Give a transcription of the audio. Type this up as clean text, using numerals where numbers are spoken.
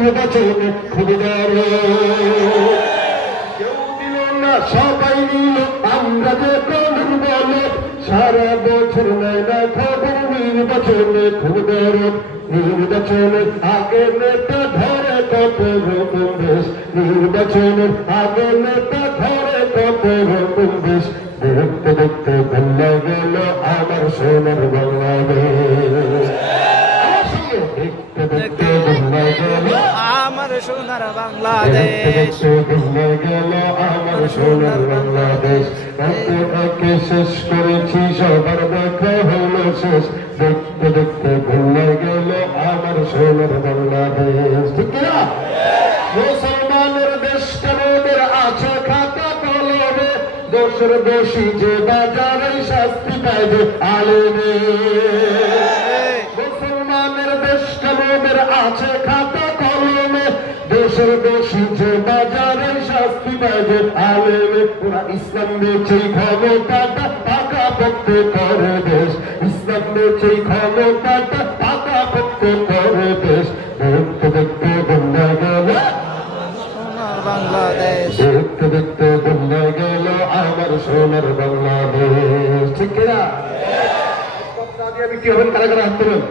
নির্বাচনে ক্ষুদার কেউ দিল না সবাই নিল আমরা যে দুর্বল সারা বছর নেয় না খবর নির্বাচনে ক্ষুদার নির্বাচনের আগে নেতা ধরে কত রকম দেশ নির্বাচনের আগে নেতা ধরে কত রকম দেশ দেখতে দেখতে ভুলে গেল আমার সোনার বাংলাদেশ দেখতে দেখতে ভুলে গেল আমার সোনার বাংলাদেশ ভুলে গেল আমার সোনার বাংলাদেশ একে একে শেষ করেছি সবার দেখা হলো শেষ দেখতে দেখতে ভুলে গেল আমার সোনার বাংলাদেশ ঠিক না মুসলমানের দেশ কানুনের আছে খাতা কলমে দোষের দোষী যে বাজারে শাস্তি পায় যে আলেমে মুসলমানের দেশ কানুনের আছে খাতা কলমে দোষের দোষী যে বাজারে শাস্তি পায় যে আলেমে পুরা ইসলাম বেচে ক্ষমতাটা পাকা পক্তে করে দেশ ইসলাম বেচে ক্ষমতাটা পাকা পক্তে করে দেশ দেখতে দেখতে বন্ধা গেল বাংলাদেশ দেখতে দেখতে বন্ধা গেল আমার সোনার বাংলাদেশ ঠিক না বিক্রি হবেন কারা কারা হাত তুলেন